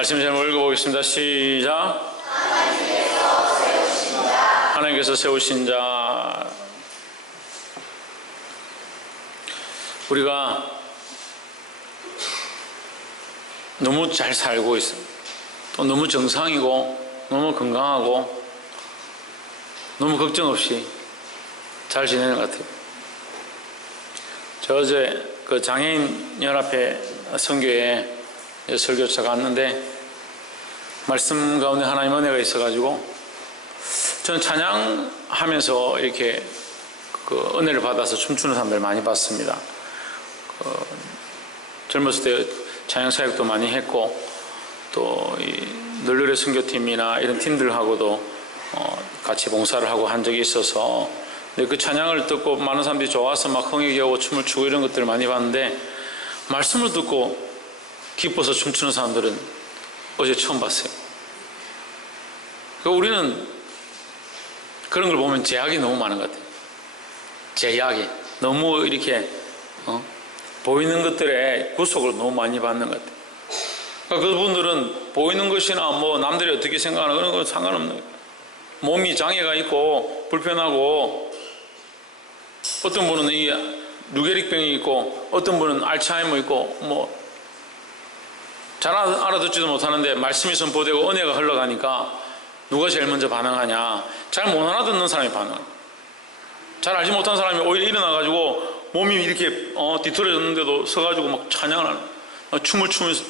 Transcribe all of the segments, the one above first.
말씀 제목 읽어보겠습니다. 시작. 하나님께서 세우신 자. 우리가 너무 잘 살고 있어요. 또 너무 정상이고 너무 건강하고 너무 걱정 없이 잘 지내는 것 같아요. 저 어제 그 장애인연합회 선교에 설교차 갔는데 말씀 가운데 하나님 은혜가 있어가지고 저는 찬양하면서 이렇게 그 은혜를 받아서 춤추는 사람들 많이 봤습니다. 젊었을 때 찬양 사역도 많이 했고 또 이 널널의 선교팀이나 이런 팀들하고도 같이 봉사를 하고 한 적이 있어서 근데 그 찬양을 듣고 많은 사람들이 좋아서 막 흥해하고 춤을 추고 이런 것들을 많이 봤는데 말씀을 듣고 기뻐서 춤추는 사람들은 어제 처음 봤어요. 그러니까 우리는 그런 걸 보면 제약이 너무 많은 것 같아요. 제약이 너무 이렇게 보이는 것들에 구속을 너무 많이 받는 것 같아요. 그러니까 그분들은 보이는 것이나 뭐 남들이 어떻게 생각하는 그런 건 상관없는 거예요. 몸이 장애가 있고 불편하고 어떤 분은 이 루게릭병이 있고 어떤 분은 알츠하이머 있고 뭐 잘 알아듣지도 못하는데 말씀이 선포되고 은혜가 흘러가니까 누가 제일 먼저 반응하냐? 잘 못 알아듣는 사람이 반응하냐? 잘 알지 못한 사람이 오히려 일어나가지고 몸이 이렇게 뒤틀어졌는데도 서가지고 막 찬양을 하는 춤을 추면서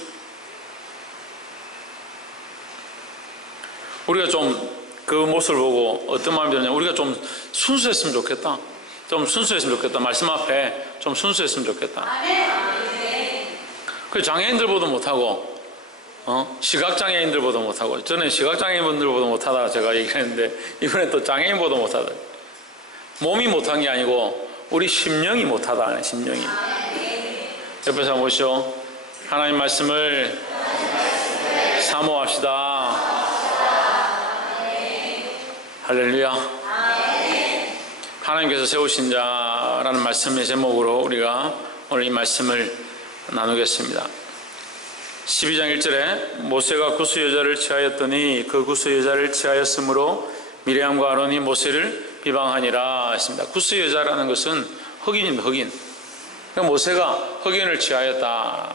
우리가 좀 그 모습을 보고 어떤 마음이 드느냐? 우리가 좀 순수했으면 좋겠다. 좀 순수했으면 좋겠다. 말씀 앞에 좀 순수했으면 좋겠다. 그 장애인들보다 못하고 시각장애인들보다 못하고 전에 시각장애인분들보다 못하다 제가 얘기했는데 이번에 또 장애인보다 못하다. 몸이 못한 게 아니고 우리 심령이 못하다. 심령이. 옆에서 보시오. 하나님 말씀을 사모합시다. 할렐루야. 하나님께서 세우신 자라는 말씀의 제목으로 우리가 오늘 이 말씀을 나누겠습니다. 12장 1절에 모세가 구스 여자를 취하였더니 그 구스 여자를 취하였으므로 미리암과 아론이 모세를 비방하니라 했습니다. 구스 여자라는 것은 흑인입니다. 흑인. 그러니까 모세가 흑인을 취하였다.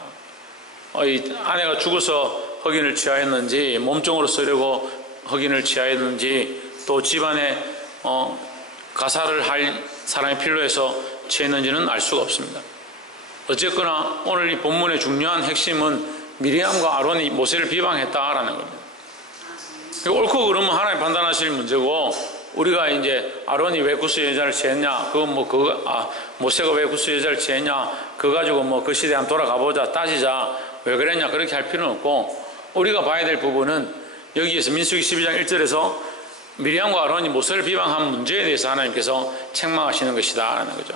아내가 죽어서 흑인을 취하였는지 몸종으로 쓰려고 흑인을 취하였는지 또 집안에 가사를 할 사람이 필요해서 취했는지는 알 수가 없습니다. 어쨌거나 오늘 이 본문의 중요한 핵심은 미리암과 아론이 모세를 비방했다라는 겁니다. 옳고 그르면 하나님 판단하실 문제고 우리가 이제 아론이 왜 구스 여자를 취했냐, 모세가 왜 구스 여자를 취했냐, 그거 가지고 뭐 그 시대에 한번 돌아가 보자, 따지자, 왜 그랬냐 그렇게 할 필요는 없고 우리가 봐야 될 부분은 여기에서 민수기 12장 1절에서 미리암과 아론이 모세를 비방한 문제에 대해서 하나님께서 책망하시는 것이다 라는 거죠.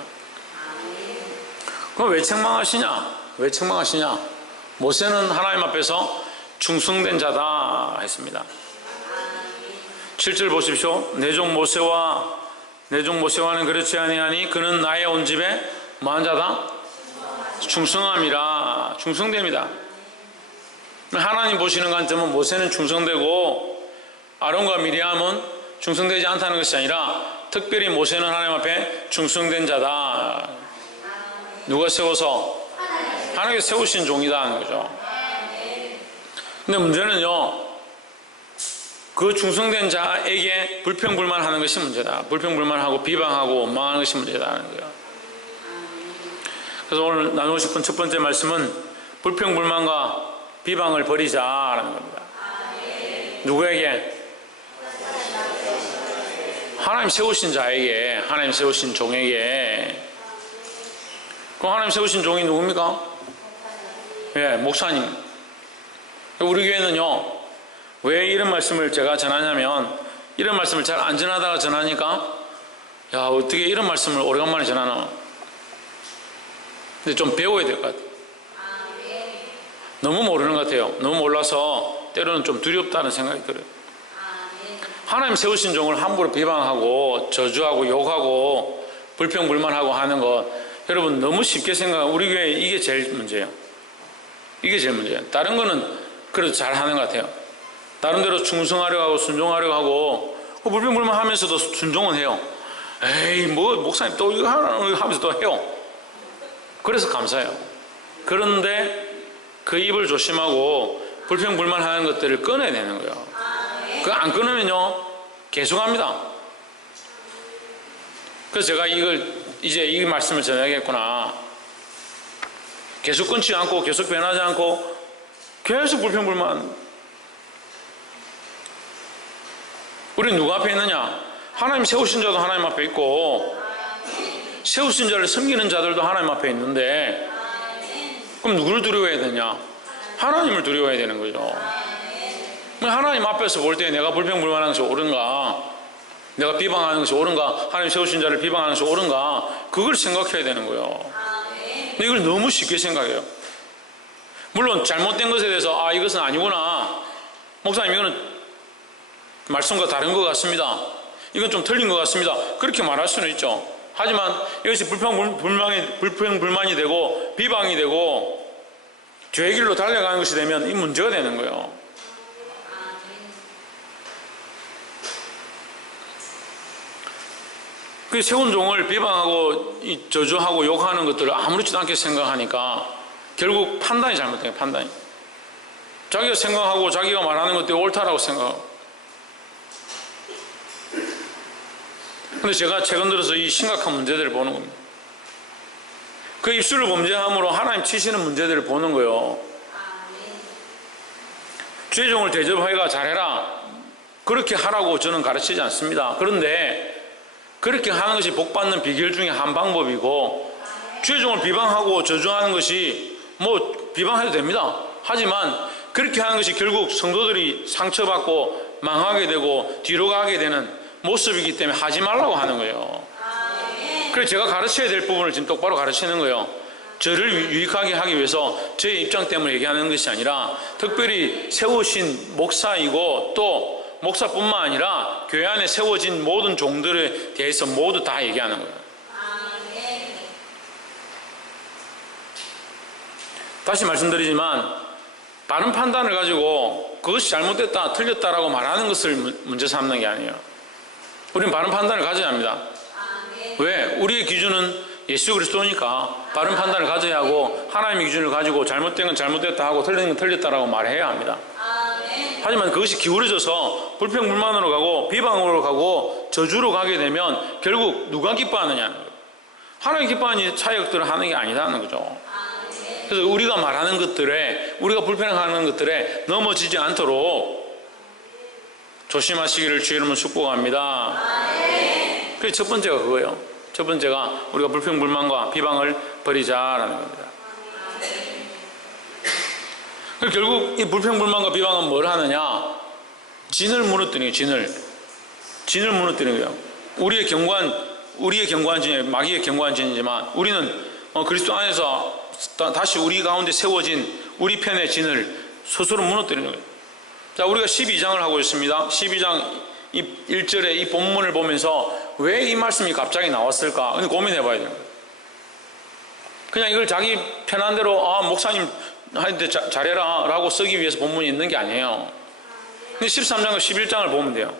그럼 왜 책망하시냐? 왜 책망하시냐? 모세는 하나님 앞에서 충성된 자다 했습니다. 7절 보십시오. 내 종 모세와는 그렇지 아니하니 그는 나의 온 집에 뭐한 자다? 충성함이라. 충성됩니다. 하나님 보시는 관점은 모세는 충성되고 아론과 미리암은 충성되지 않다는 것이 아니라 특별히 모세는 하나님 앞에 충성된 자다. 누가 세워서? 하나님께서 세우신 종이다 하는 거죠. 근데 문제는요, 그 충성된 자에게 불평불만하는 것이 문제다. 불평불만하고 비방하고 원망하는 것이 문제다 하는 거예요. 그래서 오늘 나누고 싶은 첫 번째 말씀은 불평불만과 비방을 버리자라는 겁니다. 누구에게? 하나님 세우신 자에게, 하나님 세우신 종에게. 그럼 하나님 세우신 종이 누굽니까? 예, 목사님. 우리 교회는요, 왜 이런 말씀을 제가 전하냐면, 이런 말씀을 잘 안 전하다가 전하니까, 야, 어떻게 이런 말씀을 오래간만에 전하나. 근데 좀 배워야 될 것 같아요. 너무 모르는 것 같아요. 너무 몰라서 때로는 좀 두렵다는 생각이 들어요. 하나님 세우신 종을 함부로 비방하고 저주하고 욕하고 불평불만하고 하는 것 여러분 너무 쉽게 생각하고 우리 교회 이게 제일 문제예요. 이게 제일 문제예요. 다른 거는 그래도 잘 하는 것 같아요. 나름대로 충성하려고 하고 순종하려고 하고 불평불만하면서도 순종은 해요. 에이 뭐 목사님 또 이거 하면서 또 해요. 그래서 감사해요. 그런데 그 입을 조심하고 불평불만하는 것들을 끊어야 되는 거예요. 그거 안 끊으면요 계속합니다. 그래서 제가 이걸 이제 이 말씀을 전해야겠구나. 계속 끊지 않고 계속 변하지 않고 계속 불평불만. 우리 누구 앞에 있느냐? 하나님 세우신 자도 하나님 앞에 있고 세우신 자를 섬기는 자들도 하나님 앞에 있는데 그럼 누구를 두려워해야 되냐? 하나님을 두려워해야 되는 거죠. 하나님 앞에서 볼 때 내가 불평불만하는 것이 옳은가, 내가 비방하는 것이 옳은가, 하나님 세우신 자를 비방하는 것이 옳은가, 그걸 생각해야 되는 거예요. 근데 이걸 너무 쉽게 생각해요. 물론 잘못된 것에 대해서 이것은 아니구나, 목사님 이거는 말씀과 다른 것 같습니다, 이건 좀 틀린 것 같습니다, 그렇게 말할 수는 있죠. 하지만 이것이 불평불만이 되고 비방이 되고 죄의 길로 달려가는 것이 되면 이 문제가 되는 거예요. 그 세운 종을 비방하고 저주하고 욕하는 것들을 아무렇지도 않게 생각하니까 결국 판단이 잘못돼요. 판단이. 자기가 생각하고 자기가 말하는 것들이 옳다라고 생각하고. 근데 제가 최근 들어서 이 심각한 문제들을 보는 겁니다. 그 입술을 범죄함으로 하나님 치시는 문제들을 보는 거예요. 죄종을 대접하기가 잘해라, 그렇게 하라고 저는 가르치지 않습니다. 그런데 그렇게 하는 것이 복받는 비결 중에 한 방법이고, 죄종을 비방하고 저주하는 것이 뭐 비방해도 됩니다. 하지만 그렇게 하는 것이 결국 성도들이 상처받고 망하게 되고 뒤로 가게 되는 모습이기 때문에 하지 말라고 하는 거예요. 그래서 제가 가르쳐야 될 부분을 지금 똑바로 가르치는 거예요. 저를 유익하게 하기 위해서 저의 입장 때문에 얘기하는 것이 아니라 특별히 세우신 목사이고 또 목사뿐만 아니라 교회 안에 세워진 모든 종들에 대해서 모두 다 얘기하는 거예요. 다시 말씀드리지만 바른 판단을 가지고 그것이 잘못됐다 틀렸다라고 말하는 것을 문제 삼는 게 아니에요. 우리는 바른 판단을 가져야 합니다. 왜? 우리의 기준은 예수 그리스도니까 바른 판단을 가져야 하고 하나님의 기준을 가지고 잘못된 건 잘못됐다 하고 틀린 건 틀렸다라고 말해야 합니다. 하지만 그것이 기울어져서 불평불만으로 가고 비방으로 가고 저주로 가게 되면 결국 누가 기뻐하느냐는 거예요. 하나님 기뻐하는 차역들을 하는 게 아니라는 거죠. 그래서 우리가 말하는 것들에, 우리가 불평하는 것들에 넘어지지 않도록 조심하시기를 주의 이름으로 축복합니다. 그래서 첫 번째가 그거예요. 첫 번째가 우리가 불평불만과 비방을 버리자라는 겁니다. 결국 이 불평불만과 비방은 뭘 하느냐? 진을 무너뜨리는 거예요. 진을 무너뜨리는 거예요. 우리의 견고한 진이 마귀의 견고한 진이지만 우리는 그리스도 안에서 다시 우리 가운데 세워진 우리 편의 진을 스스로 무너뜨리는 거예요. 자, 우리가 12장을 하고 있습니다. 12장 1절에 이 본문을 보면서 왜 이 말씀이 갑자기 나왔을까? 고민해 봐야 돼요. 그냥 이걸 자기 편한 대로 목사님 하는데 잘해라 라고 쓰기 위해서 본문이 있는 게 아니에요. 근데 13장과 11장을 보면 돼요.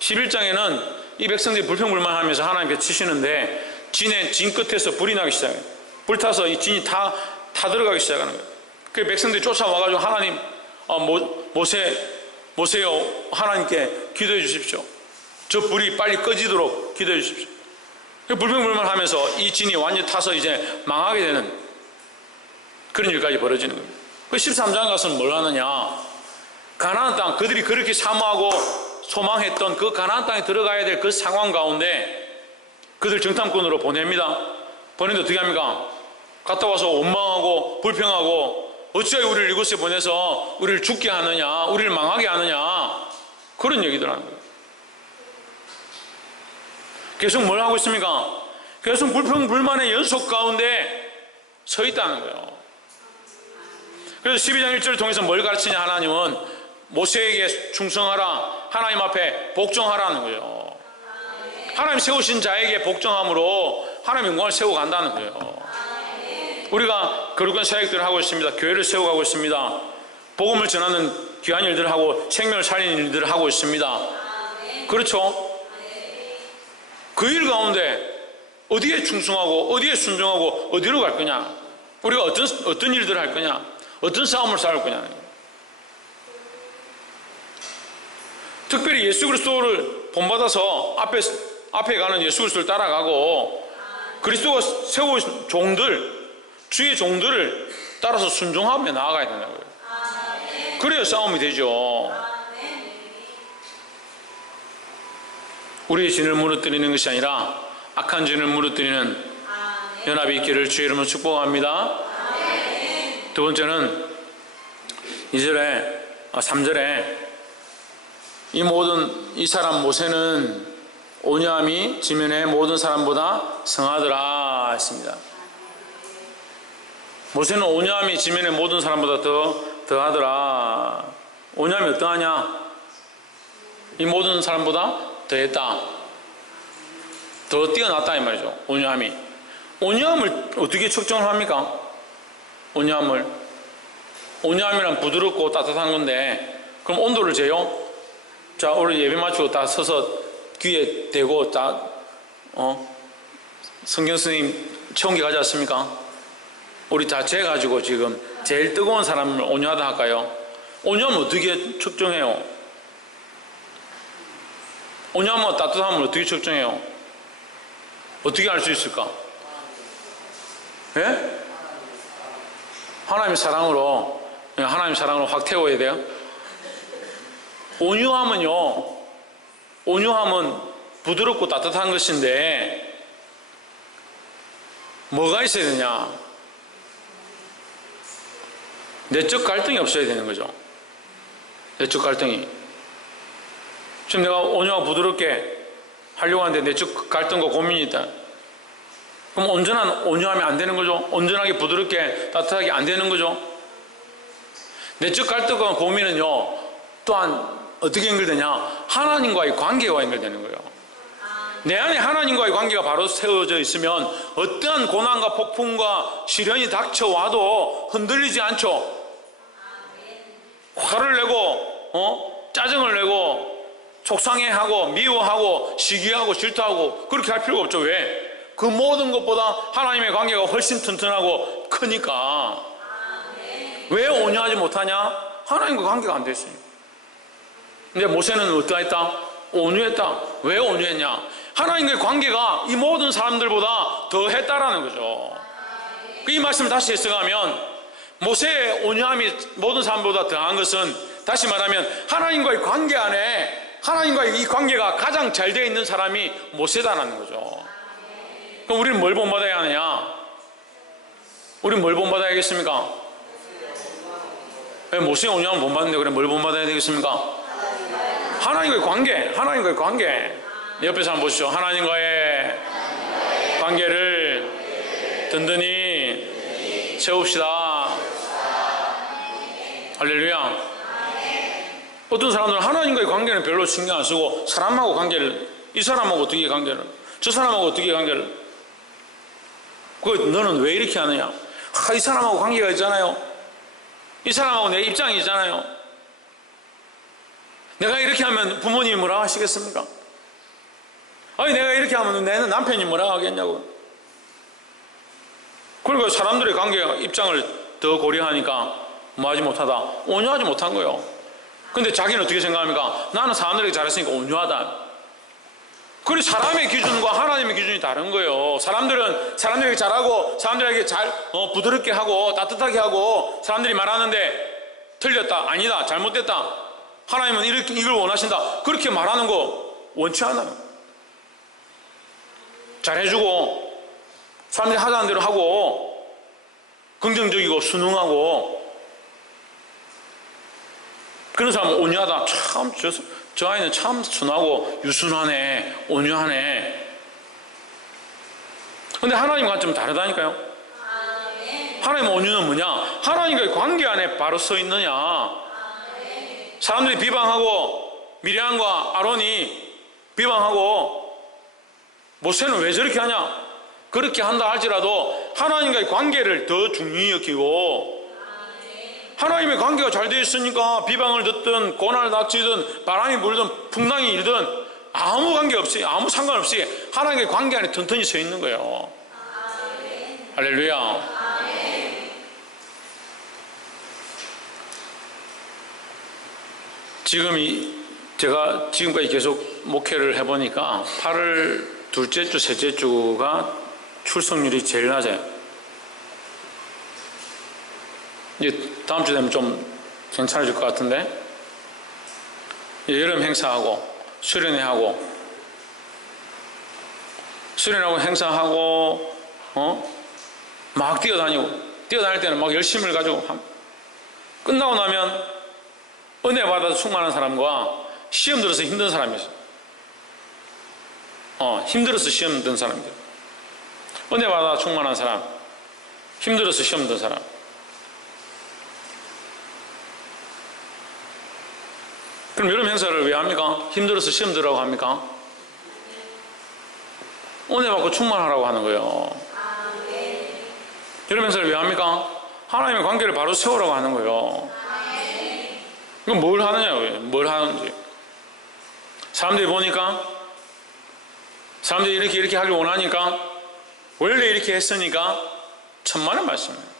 11장에는 이 백성들이 불평불만하면서 하나님께 치시는데 진 끝에서 불이 나기 시작해요. 불타서 이 진이 다 들어가기 시작하는 거예요. 그 백성들이 쫓아와가지고 하나님 모세요, 하나님께 기도해 주십시오. 저 불이 빨리 꺼지도록 기도해 주십시오. 불평불만하면서 이 진이 완전히 타서 이제 망하게 되는 그런 일까지 벌어지는 겁니다. 그 13장 가서는 뭘 하느냐? 가나안 땅, 그들이 그렇게 사모하고 소망했던 그 가나안 땅에 들어가야 될 그 상황 가운데 그들 정탐꾼으로 보냅니다. 보내는데 어떻게 합니까? 갔다 와서 원망하고 불평하고 어찌하여 우리를 이곳에 보내서 우리를 죽게 하느냐, 우리를 망하게 하느냐, 그런 얘기들 하는 거예요. 계속 뭘 하고 있습니까? 계속 불평불만의 연속 가운데 서 있다는 거예요. 그래서 12장 1절을 통해서 뭘 가르치냐? 하나님은 모세에게 충성하라, 하나님 앞에 복종하라는 거예요. 하나님 세우신 자에게 복종함으로 하나님 영광을 세워간다는 거예요. 우리가 거룩한 사역들을 하고 있습니다. 교회를 세워가고 있습니다. 복음을 전하는 귀한 일들을 하고 생명을 살리는 일들을 하고 있습니다. 그렇죠? 그 일 가운데 어디에 충성하고 어디에 순종하고 어디로 갈 거냐, 우리가 어떤 일들을 할 거냐, 어떤 싸움을 싸울 거냐. 특별히 예수 그리스도를 본받아서 앞에 가는 예수 그리스도를 따라가고 그리스도가 세우신 종들, 주의 종들을 따라서 순종하며 나아가야 된다고요. 그래야 싸움이 되죠. 우리의 진을 무너뜨리는 것이 아니라 악한 진을 무너뜨리는 연합이 있기를 주의 이름으로 축복합니다. 두 번째는 3절에 이 사람 모세는 온유함이 지면의 모든 사람보다 성하더라 했습니다. 모세는 온유함이 지면의 모든 사람보다 더하더라. 온유함이 어떠하냐? 이 모든 사람보다 더했다. 더 뛰어났다 이 말이죠. 온유함을 어떻게 측정을 합니까? 온유함이란 부드럽고 따뜻한 건데, 그럼 온도를 재요? 자, 우리 예배 마치고 다 서서 귀에 대고 성경 스님 체온계 가지 않습니까? 우리 다 재가지고 지금 제일 뜨거운 사람을 온유하다 할까요? 온유함을 어떻게 측정해요? 온유함과 따뜻함을 어떻게 측정해요? 어떻게 알 수 있을까? 예? 하나님의 사랑으로 확 태워야 돼요? 온유함은 부드럽고 따뜻한 것인데 뭐가 있어야 되냐? 내적 갈등이 없어야 되는 거죠. 내적 갈등이. 지금 내가 온유하고 부드럽게 하려고 하는데 내적 갈등과 고민이 있다. 그럼 온전한 온유함이 안 되는 거죠. 온전하게 부드럽게 따뜻하게 안 되는 거죠. 내적 갈등과 고민은요, 또한 어떻게 연결되냐? 하나님과의 관계와 연결되는 거예요. 내 안에 하나님과의 관계가 바로 세워져 있으면 어떠한 고난과 폭풍과 시련이 닥쳐와도 흔들리지 않죠. 화를 내고 짜증을 내고 속상해하고 미워하고 시기하고 질투하고 그렇게 할 필요가 없죠. 왜? 그 모든 것보다 하나님의 관계가 훨씬 튼튼하고 크니까. 왜 온유하지 못하냐? 하나님과 관계가 안 돼 있으니까. 근데 모세는 어떠했다? 온유했다. 왜 온유했냐? 하나님과의 관계가 이 모든 사람들보다 더 했다라는 거죠. 이 말씀을 다시 해석하면 모세의 온유함이 모든 사람보다 더한 것은, 다시 말하면 하나님과의 관계 안에 하나님과의 이 관계가 가장 잘 되어 있는 사람이 모세다라는 거죠. 그럼 우리는 뭘 본받아야 하느냐? 우리는 뭘 본받아야겠습니까? 왜 모세의 온유함을 본받는데 그래 뭘 본받아야 되겠습니까? 하나님과의 관계. 옆에서 한번 보시죠. 하나님과의 관계를 든든히 채웁시다. 할렐루야. 어떤 사람들은 하나님과의 관계는 별로 신경 안 쓰고 사람하고 관계를, 이 사람하고 어떻게 관계를, 저 사람하고 어떻게 관계를, 너는 왜 이렇게 하느냐? 이 사람하고 관계가 있잖아요. 이 사람하고 내 입장이 있잖아요. 내가 이렇게 하면 부모님이 뭐라 하시겠습니까? 아니 내가 이렇게 하면 내 남편이 뭐라 하겠냐고. 그리고 사람들의 관계가 입장을 더 고려하니까 뭐하지 못하다, 온유하지 못한 거예요. 근데 자기는 어떻게 생각합니까? 나는 사람들에게 잘했으니까 온유하다. 그리고 사람의 기준과 하나님의 기준이 다른 거예요. 사람들은 사람들에게 잘하고 사람들에게 부드럽게 하고 따뜻하게 하고 사람들이 말하는데 틀렸다, 아니다, 잘못됐다, 하나님은 이걸 원하신다, 그렇게 말하는 거 원치 않아요. 잘해주고 사람들이 하자는 대로 하고 긍정적이고 순응하고 그런 사람은 온유하다. 참 저 아이는 참 순하고 유순하네, 온유하네. 근데 하나님 관점은 다르다니까요. 하나님의 온유는 뭐냐? 하나님과의 관계 안에 바로 서 있느냐. 사람들이 비방하고 미리암과 아론이 비방하고 모세는 왜 저렇게 하냐? 그렇게 한다 할지라도 하나님과의 관계를 더 중요히 여기고 하나님의 관계가 잘 되어 있으니까 비방을 듣든 고난을 닥치든 바람이 불든 풍랑이 일든 아무 관계 없이, 아무 상관없이 하나님의 관계 안에 튼튼히 서 있는 거예요. 할렐루야. 제가 지금까지 계속 목회를 해보니까 8월 둘째 주, 셋째 주가 출석률이 제일 낮아요. 이제 다음 주 되면 좀 괜찮아질 것 같은데, 여름 행사하고 수련회하고 행사하고 막 뛰어다닐 때는 막 열심을 가지고 끝나고 나면 은혜 받아서 충만한 사람과 시험 들어서 힘든 사람이 있어요. 힘들어서 시험 든 사람이죠. 은혜 받아 충만한 사람, 힘들어서 시험 든 사람. 그럼 여름 행사를 왜 합니까? 힘들어서 시험 들으라고 합니까? 은혜 받고 충만하라고 하는 거예요. 여름 행사를 왜 합니까? 하나님의 관계를 바로 세우라고 하는 거예요. 그럼 뭘 하느냐고요? 뭘 하는지. 사람들이 보니까, 사람들이 이렇게 하길 원하니까, 원래 이렇게 했으니까 천만의 말씀이에요.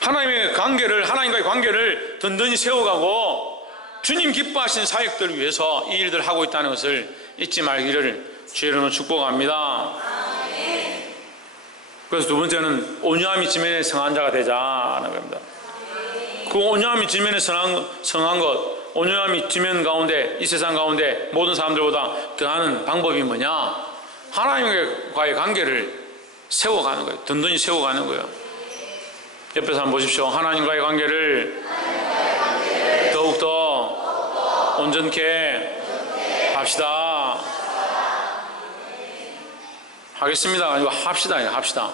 하나님과의 관계를 든든히 세워가고 주님 기뻐하신 사역들을 위해서 이 일들을 하고 있다는 것을 잊지 말기를 주의 이름으로 축복합니다. 그래서 두 번째는 온유함이 지면에 성한 자가 되자는 겁니다. 그 온유함이 지면에 성한 것, 온유함이 지면 가운데, 이 세상 가운데 모든 사람들보다 더하는 방법이 뭐냐? 하나님과의 관계를 세워가는 거예요. 든든히 세워가는 거예요. 옆에서 한번 보십시오. 하나님과의 관계를 더욱더 온전케 합시다. 하겠습니다. 아니고 합시다.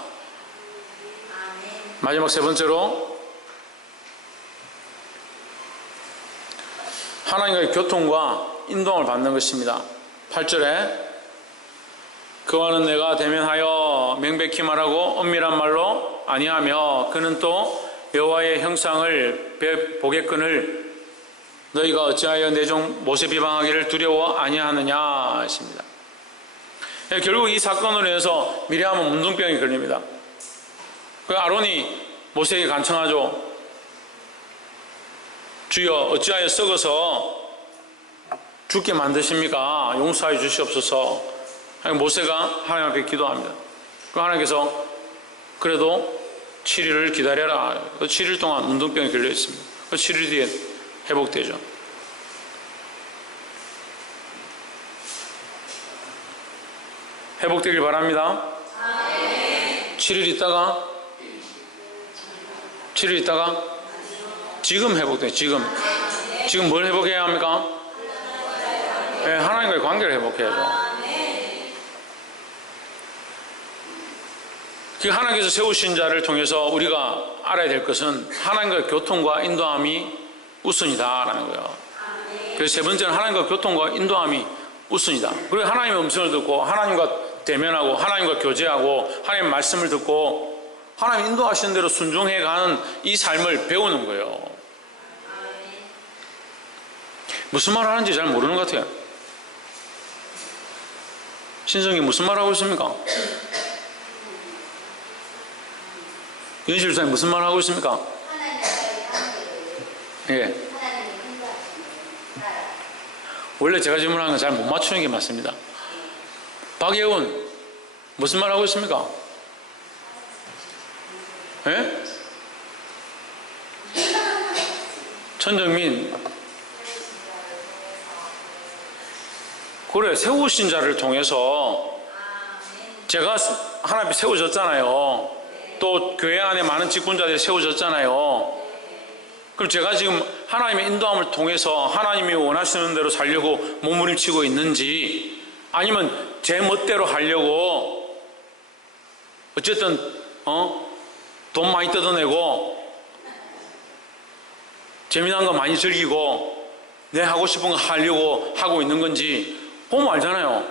마지막 세 번째로, 하나님과의 교통과 인도함을 받는 것입니다. 8절에 그와는 내가 대면하여 명백히 말하고 엄밀한 말로 아니하며 그는 또 여호와의 형상을 보겠거늘 너희가 어찌하여 내 종 모세 비방하기를 두려워 아니하느냐 하십니다. 결국 이 사건으로 인해서 미리암은 문둥병이 걸립니다. 그 아론이 모세에게 간청하죠. 주여 어찌하여 썩어서 죽게 만드십니까? 용서하여 주시옵소서. 모세가 하나님 앞에 기도합니다. 그 하나님께서 그래도 7일을 기다려라. 7일 동안 문둥병이 걸려 있습니다. 그 7일 뒤에 회복되죠. 회복되길 바랍니다. 7일 있다가 지금 회복돼요. 지금 뭘 회복해야 합니까? 네, 하나님과의 관계를 회복해야죠. 그 하나님께서 세우신 자를 통해서 우리가 알아야 될 것은 하나님과의 교통과 인도함이 우선이다라는 거예요. 그래서 세 번째는 하나님과 교통과 인도함이 우선이다. 그리고 하나님의 음성을 듣고 하나님과 대면하고 하나님과 교제하고 하나님의 말씀을 듣고 하나님 인도하시는 대로 순종해가는 이 삶을 배우는 거예요. 무슨 말 하는지 잘 모르는 것 같아요. 신성이 무슨 말 하고 있습니까? 윤실사님 무슨 말 하고 있습니까? 예. 원래 제가 질문하는 건 잘 못 맞추는 게 맞습니다. 박예훈 무슨 말 하고 있습니까? 예? 천정민 그래 세우신 자를 통해서 제가 하나님 앞에 세워졌잖아요. 또 교회 안에 많은 직분자들이 세워졌잖아요. 그럼 제가 지금 하나님의 인도함을 통해서 하나님이 원하시는 대로 살려고 몸부림치고 있는지 아니면 제 멋대로 하려고 어쨌든 돈 많이 뜯어내고 재미난 거 많이 즐기고 내 하고 싶은 거 하려고 하고 있는 건지 보면 알잖아요.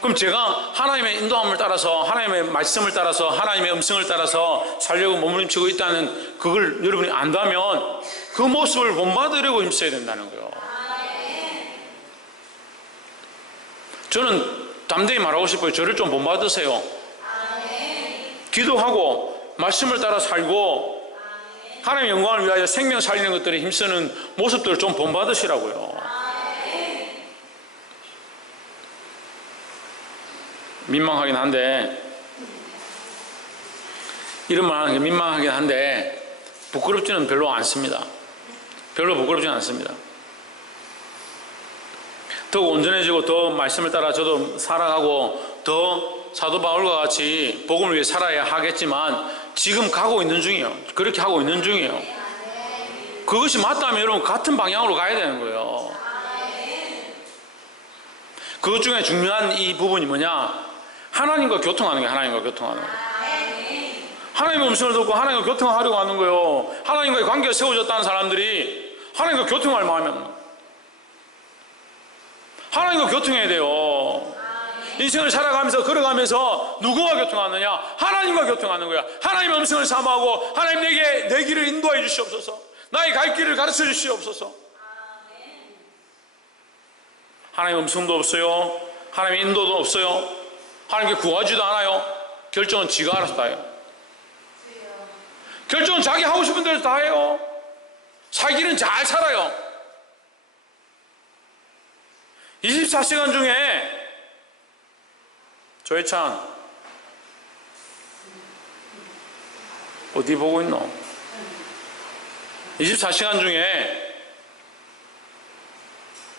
그럼 제가 하나님의 인도함을 따라서, 하나님의 말씀을 따라서, 하나님의 음성을 따라서 살려고 몸부림치고 있다는 그걸 여러분이 안다면 그 모습을 본받으려고 힘써야 된다는 거예요. 저는 담대히 말하고 싶어요. 저를 좀 본받으세요. 기도하고 말씀을 따라 살고 하나님의 영광을 위하여 생명 살리는 것들에 힘쓰는 모습들을 좀 본받으시라고요. 민망하긴 한데, 이런 말 하는 게 민망하긴 한데 부끄럽지는 별로 않습니다. 별로 부끄럽지는 않습니다. 더 온전해지고 더 말씀을 따라 저도 살아가고 더 사도 바울과 같이 복음을 위해 살아야 하겠지만 지금 가고 있는 중이에요. 그렇게 하고 있는 중이에요. 그것이 맞다면 여러분 같은 방향으로 가야 되는 거예요. 그것 중에 중요한 이 부분이 뭐냐? 하나님과 교통하는 게 하나님과 교통하는 거예요. 하나님의 음성을 듣고 하나님과 교통하려고 하는 거예요. 하나님과의 관계가 세워졌다는 사람들이 하나님과 교통할 마음이 없는 거예요. 하나님과 교통해야 돼요. 인생을 살아가면서 걸어가면서 누구와 교통하느냐? 하나님과 교통하는 거야. 하나님의 음성을 사모하고 하나님 내게 내 길을 인도해 주시옵소서. 나의 갈 길을 가르쳐 주시옵소서. 하나님의 음성도 없어요. 하나님의 인도도 없어요. 하나님께 구하지도 않아요. 결정은 지가 알아서 다 해요. 결정은 자기 하고 싶은 대로 다 해요. 살기는 잘 살아요. 24시간 중에 조혜찬 어디 보고 있노? 24시간 중에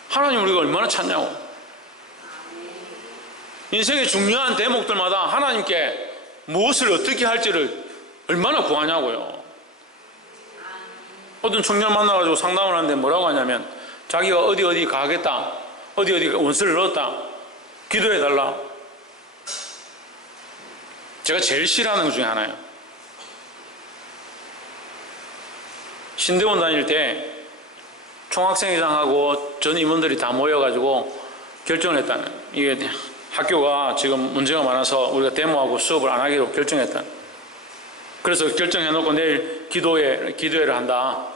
하나님 우리가 얼마나 찾냐고. 인생의 중요한 대목들마다 하나님께 무엇을 어떻게 할지를 얼마나 구하냐고요. 어떤 청년 만나가지고 상담을 하는데 뭐라고 하냐면 자기가 어디 가겠다, 어디 원서를 넣었다, 기도해달라. 제가 제일 싫어하는 것 중에 하나예요. 신대원 다닐 때 총학생회장하고 전 임원들이 다 모여가지고 결정을 했다는, 이게 학교가 지금 문제가 많아서 우리가 데모하고 수업을 안 하기로 결정했다. 그래서 결정해놓고 내일 기도회를 한다.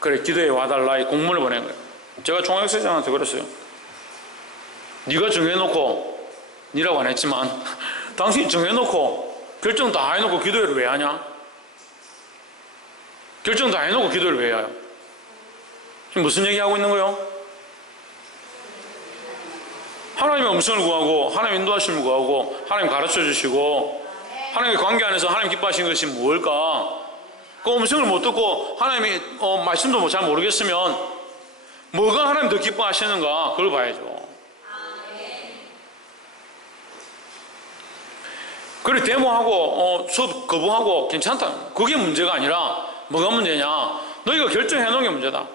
그래, 기도회에 와달라 이 공문을 보낸 거예요. 제가 총학생회장한테 그랬어요. 네가 정해놓고, 니라고 안 했지만 당신이 정해놓고 결정 다 해놓고 기도회를 왜 하냐? 결정 다 해놓고 기도를 왜 해요? 지금 무슨 얘기하고 있는 거예요? 하나님의 음성을 구하고 하나님 인도하심을 구하고 하나님 가르쳐 주시고 하나님의 관계 안에서 하나님 기뻐하시는 것이 뭘까? 그 음성을 못 듣고 하나님의 말씀도 잘 모르겠으면 뭐가 하나님 더 기뻐하시는가? 그걸 봐야죠. 그래, 데모하고 수업 거부하고 괜찮다. 그게 문제가 아니라 뭐가 문제냐? 너희가 결정해 놓은 게 문제다.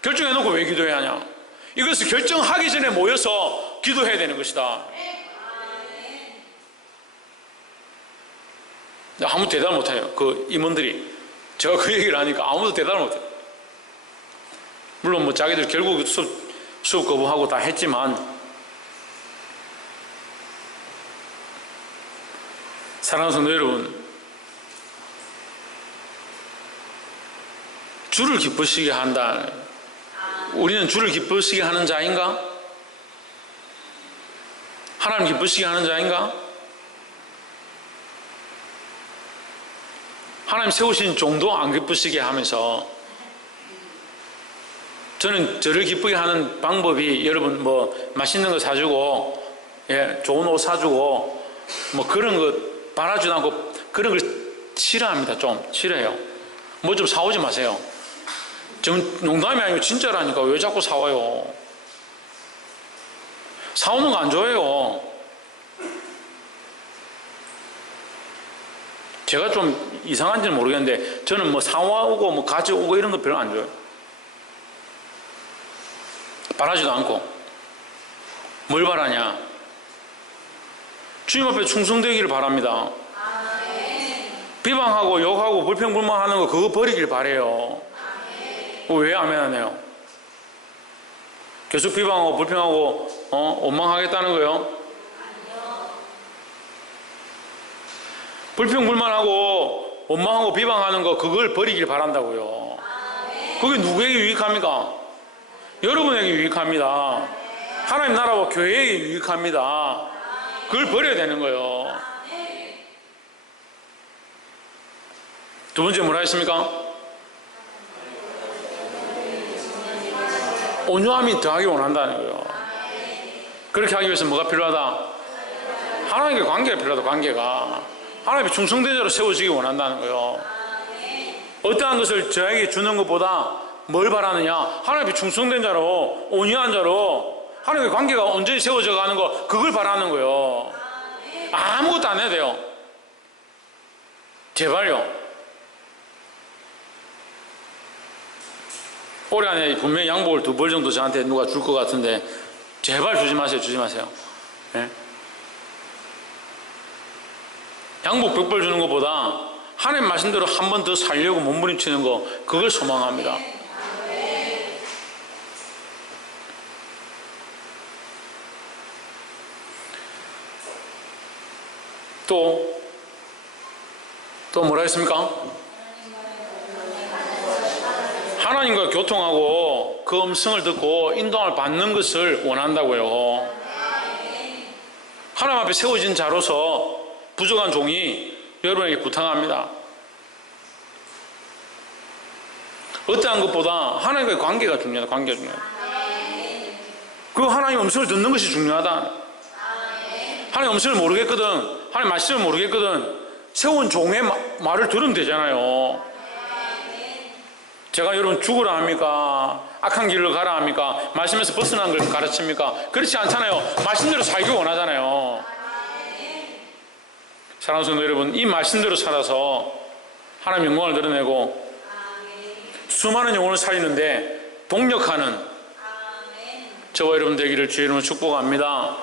결정해 놓고 왜 기도해야 하냐? 이것을 결정하기 전에 모여서 기도해야 되는 것이다. 아무도 대답 못해요. 그 임원들이. 제가 그 얘기를 하니까 아무도 대답을 못해요. 물론 뭐 자기들 결국 수업 거부하고 다 했지만, 사랑하는 성도 여러분, 주를 기쁘시게 한다. 우리는 주를 기쁘시게 하는 자인가? 하나님 기쁘시게 하는 자인가? 하나님 세우신 종도 안 기쁘시게 하면서, 저는 저를 기쁘게 하는 방법이 여러분 뭐 맛있는 거 사주고, 예, 좋은 옷 사주고 뭐 그런 거 바라지도 않고 그런 걸 싫어합니다. 좀 싫어해요. 뭐 좀 사오지 마세요. 지금 농담이 아니고 진짜라니까. 왜 자꾸 사와요? 사오는 거 안 좋아해요. 제가 좀 이상한지는 모르겠는데 저는 뭐 사와오고 뭐 가져오고 이런 거 별로 안 좋아해요. 바라지도 않고. 뭘 바라냐? 주님 앞에 충성되기를 바랍니다. 비방하고 욕하고 불평불만하는 거 그거 버리길 바래요. 왜 아멘 안 해요? 계속 비방하고 불평하고 원망하겠다는 거요? 불평불만하고 원망하고 비방하는 거 그걸 버리길 바란다고요. 그게 누구에게 유익합니까? 여러분에게 유익합니다. 하나님 나라와 교회에게 유익합니다. 그걸 버려야 되는 거예요. 두 번째 뭐라 했습니까? 온유함이 더하기 원한다는 거예요. 그렇게 하기 위해서 뭐가 필요하다? 하나님께 관계가 필요하다. 관계가 하나님의 충성된 자로 세워지기 원한다는 거예요. 어떠한 것을 저에게 주는 것보다 뭘 바라느냐? 하나님의 충성된 자로, 온유한 자로 하나님의 관계가 온전히 세워져 가는 거, 그걸 바라는 거예요. 아무것도 안 해도 돼요. 제발요. 올해 안에 분명히 양복을 2벌 정도 저한테 누가 줄 것 같은데 제발 주지 마세요. 주지 마세요. 네? 양복 100벌 주는 것보다 하나님 말씀대로 한 번 더 살려고 몸부림치는 거, 그걸 소망합니다. 또 뭐라 했습니까? 하나님과 교통하고 그 음성을 듣고 인도함을 받는 것을 원한다고요. 하나님 앞에 세워진 자로서 부족한 종이 여러분에게 부탁합니다. 어떠한 것보다 하나님과의 관계가 중요하다. 관계가 중요하다. 그 하나님 음성을 듣는 것이 중요하다. 하나님 음성을 모르겠거든, 하나님 말씀을 모르겠거든, 세운 종의 말을 들으면 되잖아요. 제가 여러분 죽으라 합니까? 악한 길로 가라 합니까? 말씀에서 벗어난 걸 가르칩니까? 그렇지 않잖아요. 말씀대로 살기 원하잖아요. 사랑하는 성도 여러분, 이 말씀대로 살아서 하나님 영광을 드러내고 수많은 영혼을 살리는데 동력하는 저와 여러분 되기를 주의 이름으로 축복합니다.